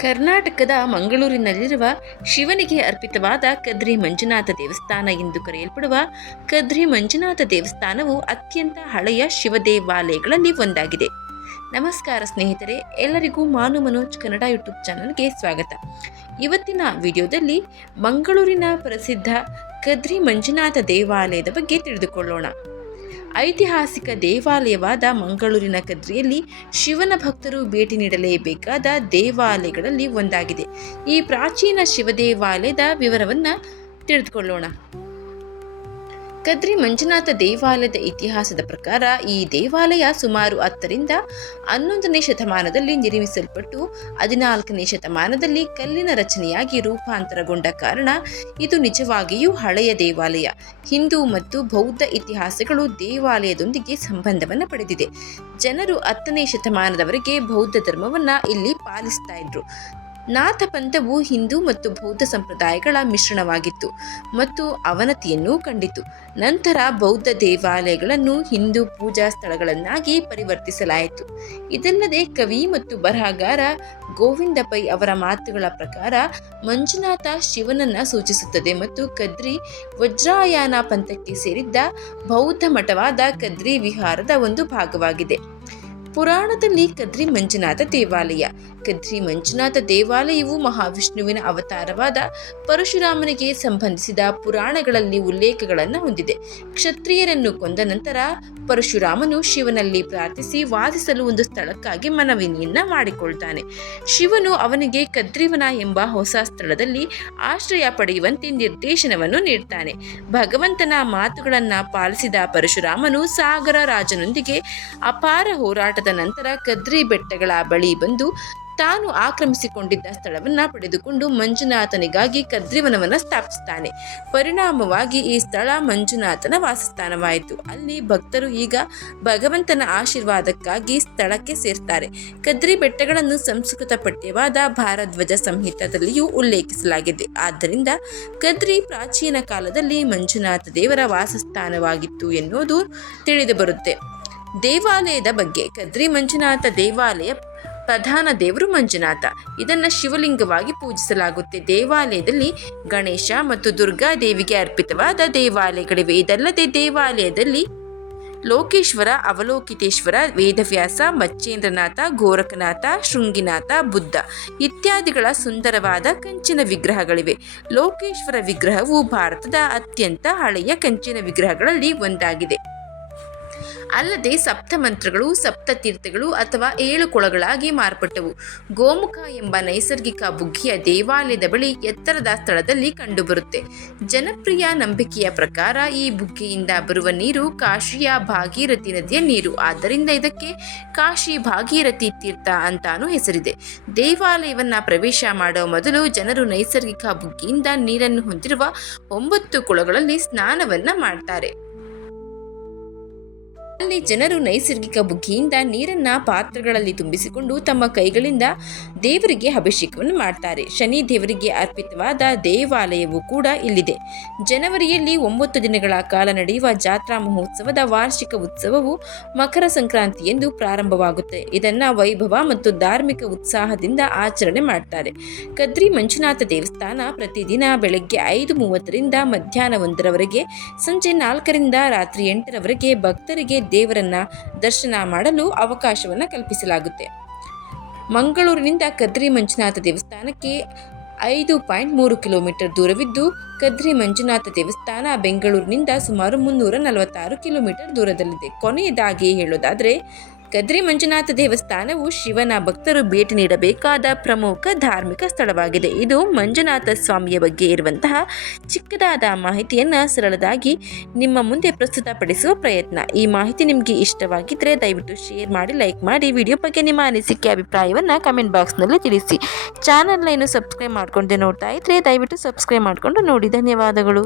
ಕರ್ನಾಟಕದ ಮಂಗಳೂರಿನಲ್ಲಿರುವ ಶಿವನಿಗೆ ಅರ್ಪಿತವಾದ ಕದ್ರಿ ಮಂಜುನಾಥ ದೇವಸ್ಥಾನ ಎಂದು ಕರೆಯಲ್ಪಡುವ ಕದ್ರಿ ಮಂಜುನಾಥ ದೇವಸ್ಥಾನವು ಅತ್ಯಂತ ಹಳೆಯ ಶಿವ ದೇವಾಲಯಗಳಲ್ಲಿ ಒಂದಾಗಿದೆ. ನಮಸ್ಕಾರ ಸ್ನೇಹಿತರೆ, ಎಲ್ಲರಿಗೂ ಮಾನು ಮನೋಜ್ ಕನ್ನಡ ಯೂಟ್ಯೂಬ್ ಚಾನಲ್ಗೆ ಸ್ವಾಗತ. ಇವತ್ತಿನ ವಿಡಿಯೋದಲ್ಲಿ ಮಂಗಳೂರಿನ ಪ್ರಸಿದ್ಧ ಕದ್ರಿ ಮಂಜುನಾಥ ದೇವಾಲಯದ ಬಗ್ಗೆ ತಿಳಿದುಕೊಳ್ಳೋಣ. ಐತಿಹಾಸಿಕ ದೇವಾಲಯವಾದ ಮಂಗಳೂರಿನ ಕದ್ರಿಯಲ್ಲಿ ಶಿವನ ಭಕ್ತರು ಭೇಟಿ ನೀಡಲೇಬೇಕಾದ ದೇವಾಲಯಗಳಲ್ಲಿ ಒಂದಾಗಿದೆ. ಈ ಪ್ರಾಚೀನ ಶಿವ ದೇವಾಲಯದ ವಿವರವನ್ನು ತಿಳಿದುಕೊಳ್ಳೋಣ. ಕದ್ರಿ ಮಂಜುನಾಥ ದೇವಾಲಯದ ಇತಿಹಾಸದ ಪ್ರಕಾರ ಈ ದೇವಾಲಯ ಸುಮಾರು ಹತ್ತರಿಂದ ಹನ್ನೊಂದನೇ ಶತಮಾನದಲ್ಲಿ ನಿರ್ಮಿಸಲ್ಪಟ್ಟು ಹದಿನಾಲ್ಕನೇ ಶತಮಾನದಲ್ಲಿ ಕಲ್ಲಿನ ರಚನೆಯಾಗಿ ರೂಪಾಂತರಗೊಂಡ ಕಾರಣ ಇದು ನಿಜವಾಗಿಯೂ ಹಳೆಯ ದೇವಾಲಯ. ಹಿಂದೂ ಮತ್ತು ಬೌದ್ಧ ಇತಿಹಾಸಗಳು ದೇವಾಲಯದೊಂದಿಗೆ ಸಂಬಂಧವನ್ನು ಪಡೆದಿದೆ. ಜನರು ಹತ್ತನೇ ಶತಮಾನದವರೆಗೆ ಬೌದ್ಧ ಧರ್ಮವನ್ನು ಇಲ್ಲಿ ಪಾಲಿಸ್ತಾ ಇದ್ರು. ನಾಥ ಪಂಥವು ಹಿಂದೂ ಮತ್ತು ಬೌದ್ಧ ಸಂಪ್ರದಾಯಗಳ ಮಿಶ್ರಣವಾಗಿತ್ತು ಮತ್ತು ಅವನತಿಯನ್ನು ಕಂಡಿತು. ನಂತರ ಬೌದ್ಧ ದೇವಾಲಯಗಳನ್ನು ಹಿಂದೂ ಪೂಜಾ ಸ್ಥಳಗಳನ್ನಾಗಿ ಪರಿವರ್ತಿಸಲಾಯಿತು. ಇದಲ್ಲದೆ ಕವಿ ಮತ್ತು ಬರಹಗಾರ ಗೋವಿಂದ ಪೈ ಅವರ ಮಾತುಗಳ ಪ್ರಕಾರ ಮಂಜುನಾಥ ಶಿವನನ್ನ ಸೂಚಿಸುತ್ತದೆ ಮತ್ತು ಕದ್ರಿ ವಜ್ರಾಯಾನ ಪಂಥಕ್ಕೆ ಸೇರಿದ್ದ ಬೌದ್ಧ ಮಠವಾದ ಕದ್ರಿ ವಿಹಾರದ ಒಂದು ಭಾಗವಾಗಿದೆ. ಪುರಾಣದಲ್ಲಿ ಕದ್ರಿ ಮಂಜುನಾಥ ದೇವಾಲಯ ಕದ್ರಿ ಮಂಜುನಾಥ ದೇವಾಲಯವು ಮಹಾವಿಷ್ಣುವಿನ ಅವತಾರವಾದ ಪರಶುರಾಮನಿಗೆ ಸಂಬಂಧಿಸಿದ ಪುರಾಣಗಳಲ್ಲಿ ಉಲ್ಲೇಖಗಳನ್ನು ಹೊಂದಿದೆ. ಕ್ಷತ್ರಿಯರನ್ನು ಕೊಂದ ನಂತರ ಪರಶುರಾಮನು ಶಿವನಲ್ಲಿ ಪ್ರಾರ್ಥಿಸಿ ವಾದಿಸಲು ಒಂದು ಸ್ಥಳಕ್ಕಾಗಿ ಮನವಿನಿಯನ್ನ ಮಾಡಿಕೊಳ್ತಾನೆ. ಶಿವನು ಅವನಿಗೆ ಕದ್ರಿವನ ಎಂಬ ಹೊಸ ಸ್ಥಳದಲ್ಲಿ ಆಶ್ರಯ ಪಡೆಯುವಂತೆ ನಿರ್ದೇಶನವನ್ನು ನೀಡ್ತಾನೆ. ಭಗವಂತನ ಮಾತುಗಳನ್ನ ಪಾಲಿಸಿದ ಪರಶುರಾಮನು ಸಾಗರ ರಾಜನೊಂದಿಗೆ ಅಪಾರ ಹೋರಾಟದ ನಂತರ ಕದ್ರಿ ಬೆಟ್ಟಗಳ ಬಳಿ ಬಂದು ತಾನು ಆಕ್ರಮಿಸಿಕೊಂಡಿದ್ದ ಸ್ಥಳವನ್ನ ಪಡೆದುಕೊಂಡು ಮಂಜುನಾಥನಿಗಾಗಿ ಕದ್ರಿವನವನ್ನು ಸ್ಥಾಪಿಸುತ್ತಾನೆ ಪರಿಣಾಮವಾಗಿ ಈ ಸ್ಥಳ ಮಂಜುನಾಥನ ವಾಸಸ್ಥಾನವಾಯಿತು. ಅಲ್ಲಿ ಭಕ್ತರು ಈಗ ಭಗವಂತನ ಆಶೀರ್ವಾದಕ್ಕಾಗಿ ಸ್ಥಳಕ್ಕೆ ಸೇರ್ತಾರೆ. ಕದ್ರಿ ಬೆಟ್ಟಗಳನ್ನು ಸಂಸ್ಕೃತ ಪಠ್ಯವಾದ ಭಾರಧ್ವಜ ಸಂಹಿತದಲ್ಲಿಯೂ ಉಲ್ಲೇಖಿಸಲಾಗಿದೆ. ಆದ್ದರಿಂದ ಕದ್ರಿ ಪ್ರಾಚೀನ ಕಾಲದಲ್ಲಿ ಮಂಜುನಾಥ ದೇವರ ವಾಸಸ್ಥಾನವಾಗಿತ್ತು ಎನ್ನುವುದು ತಿಳಿದುಬರುತ್ತೆ. ದೇವಾಲಯದ ಬಗ್ಗೆ ಕದ್ರಿ ಮಂಜುನಾಥ ದೇವಾಲಯ ಪ್ರಧಾನ ದೇವರು ಮಂಜುನಾಥ. ಇದನ್ನು ಶಿವಲಿಂಗವಾಗಿ ಪೂಜಿಸಲಾಗುತ್ತೆ. ದೇವಾಲಯದಲ್ಲಿ ಗಣೇಶ ಮತ್ತು ದುರ್ಗಾ ದೇವಿಗೆ ಅರ್ಪಿತವಾದ ದೇವಾಲಯಗಳಿವೆ. ಇದಲ್ಲದೆ ದೇವಾಲಯದಲ್ಲಿ ಲೋಕೇಶ್ವರ, ಅವಲೋಕಿತೇಶ್ವರ, ವೇದವ್ಯಾಸ, ಮಚ್ಚೇಂದ್ರನಾಥ, ಗೋರಖನಾಥ, ಶೃಂಗಿನಾಥ, ಬುದ್ಧ ಇತ್ಯಾದಿಗಳ ಸುಂದರವಾದ ಕಂಚಿನ ವಿಗ್ರಹಗಳಿವೆ. ಲೋಕೇಶ್ವರ ವಿಗ್ರಹವು ಭಾರತದ ಅತ್ಯಂತ ಹಳೆಯ ಕಂಚಿನ ವಿಗ್ರಹಗಳಲ್ಲಿ ಒಂದಾಗಿದೆ. ಅಲ್ಲದೆ ಸಪ್ತಮಂತ್ರಗಳು ಸಪ್ತತೀರ್ಥಗಳು ಅಥವಾ ಏಳು ಕೊಳಗಳಾಗಿ ಮಾರ್ಪಟ್ಟವು. ಗೋಮುಖ ಎಂಬ ನೈಸರ್ಗಿಕ ಬುಗ್ಗಿಯ ದೇವಾಲಯದ ಬಳಿ ಎತ್ತರದ ಸ್ಥಳದಲ್ಲಿ ಕಂಡುಬರುತ್ತೆ. ಜನಪ್ರಿಯ ನಂಬಿಕೆಯ ಪ್ರಕಾರ ಈ ಬುಗ್ಗೆಯಿಂದ ಬರುವ ನೀರು ಕಾಶಿಯ ಭಾಗೀರಥಿ ನದಿಯ ನೀರು. ಆದ್ದರಿಂದ ಇದಕ್ಕೆ ಕಾಶಿ ಭಾಗೀರಥಿ ತೀರ್ಥ ಅಂತಾನೂ ಹೆಸರಿದೆ. ದೇವಾಲಯವನ್ನ ಪ್ರವೇಶ ಮಾಡುವ ಮೊದಲು ಜನರು ನೈಸರ್ಗಿಕ ಬುಗ್ಗಿಯಿಂದ ನೀರನ್ನು ಹೊಂದಿರುವ ಒಂಬತ್ತು ಕೊಳಗಳಲ್ಲಿ ಸ್ನಾನವನ್ನ ಮಾಡ್ತಾರೆ. ಅಲ್ಲಿ ಜನರು ನೈಸರ್ಗಿಕ ಬುಗ್ಗಿಯಿಂದ ನೀರನ್ನ ಪಾತ್ರಗಳಲ್ಲಿ ತುಂಬಿಸಿಕೊಂಡು ತಮ್ಮ ಕೈಗಳಿಂದ ದೇವರಿಗೆ ಅಭಿಷೇಕವನ್ನು ಮಾಡ್ತಾರೆ. ಶನಿ ದೇವರಿಗೆ ಅರ್ಪಿತವಾದ ದೇವಾಲಯವು ಕೂಡ ಇಲ್ಲಿದೆ. ಜನವರಿಯಲ್ಲಿ ಒಂಬತ್ತು ದಿನಗಳ ಕಾಲ ನಡೆಯುವ ಜಾತ್ರಾ ಮಹೋತ್ಸವದ ವಾರ್ಷಿಕ ಉತ್ಸವವು ಮಕರ ಸಂಕ್ರಾಂತಿ ಎಂದು ಪ್ರಾರಂಭವಾಗುತ್ತೆ. ಇದನ್ನ ವೈಭವ ಮತ್ತು ಧಾರ್ಮಿಕ ಉತ್ಸಾಹದಿಂದ ಆಚರಣೆ ಮಾಡ್ತಾರೆ. ಕದ್ರಿ ಮಂಜುನಾಥ ದೇವಸ್ಥಾನ ಪ್ರತಿದಿನ ಬೆಳಗ್ಗೆ ಐದು ಮೂವತ್ತರಿಂದ ಮಧ್ಯಾಹ್ನ ಒಂದರವರೆಗೆ, ಸಂಜೆ ನಾಲ್ಕರಿಂದ ರಾತ್ರಿ ಎಂಟರವರೆಗೆ ಭಕ್ತರಿಗೆ ದೇವರನ್ನ ದರ್ಶನ ಮಾಡಲು ಅವಕಾಶವನ್ನು ಕಲ್ಪಿಸಲಾಗುತ್ತೆ. ಮಂಗಳೂರಿನಿಂದ ಕದ್ರಿ ಮಂಜುನಾಥ ದೇವಸ್ಥಾನಕ್ಕೆ ಐದು ಪಾಯಿಂಟ್ ಮೂರು ಕಿಲೋಮೀಟರ್ ದೂರವಿದ್ದು, ಕದ್ರಿ ಮಂಜುನಾಥ ದೇವಸ್ಥಾನ ಬೆಂಗಳೂರಿನಿಂದ ಸುಮಾರು ಮುನ್ನೂರ ನಲವತ್ತಾರು ಕಿಲೋಮೀಟರ್ ದೂರದಲ್ಲಿದೆ. ಕೊನೆಯದಾಗಿ ಹೇಳೋದಾದರೆ ಕದ್ರಿ ಮಂಜುನಾಥ ದೇವಸ್ಥಾನವು ಶಿವನ ಭಕ್ತರು ಭೇಟಿ ನೀಡಬೇಕಾದ ಪ್ರಮುಖ ಧಾರ್ಮಿಕ ಸ್ಥಳವಾಗಿದೆ. ಇದು ಮಂಜುನಾಥ ಸ್ವಾಮಿಯ ಬಗ್ಗೆ ಇರುವಂತಹ ಚಿಕ್ಕದಾದ ಮಾಹಿತಿಯನ್ನು ಸರಳದಾಗಿ ನಿಮ್ಮ ಮುಂದೆ ಪ್ರಸ್ತುತಪಡಿಸುವ ಪ್ರಯತ್ನ. ಈ ಮಾಹಿತಿ ನಿಮಗೆ ಇಷ್ಟವಾಗಿದ್ದರೆ ದಯವಿಟ್ಟು ಶೇರ್ ಮಾಡಿ, ಲೈಕ್ ಮಾಡಿ, ವಿಡಿಯೋ ಬಗ್ಗೆ ನಿಮ್ಮ ಅನಿಸಿಕೆ, ಅಭಿಪ್ರಾಯವನ್ನು ಕಮೆಂಟ್ ಬಾಕ್ಸ್ನಲ್ಲಿ ತಿಳಿಸಿ. ಚಾನಲ್ನ ಏನು ಸಬ್ಸ್ಕ್ರೈಬ್ ಮಾಡಿಕೊಂಡೆ ನೋಡ್ತಾ ಇದ್ದರೆ ದಯವಿಟ್ಟು ಸಬ್ಸ್ಕ್ರೈಬ್ ಮಾಡಿಕೊಂಡು ನೋಡಿ. ಧನ್ಯವಾದಗಳು.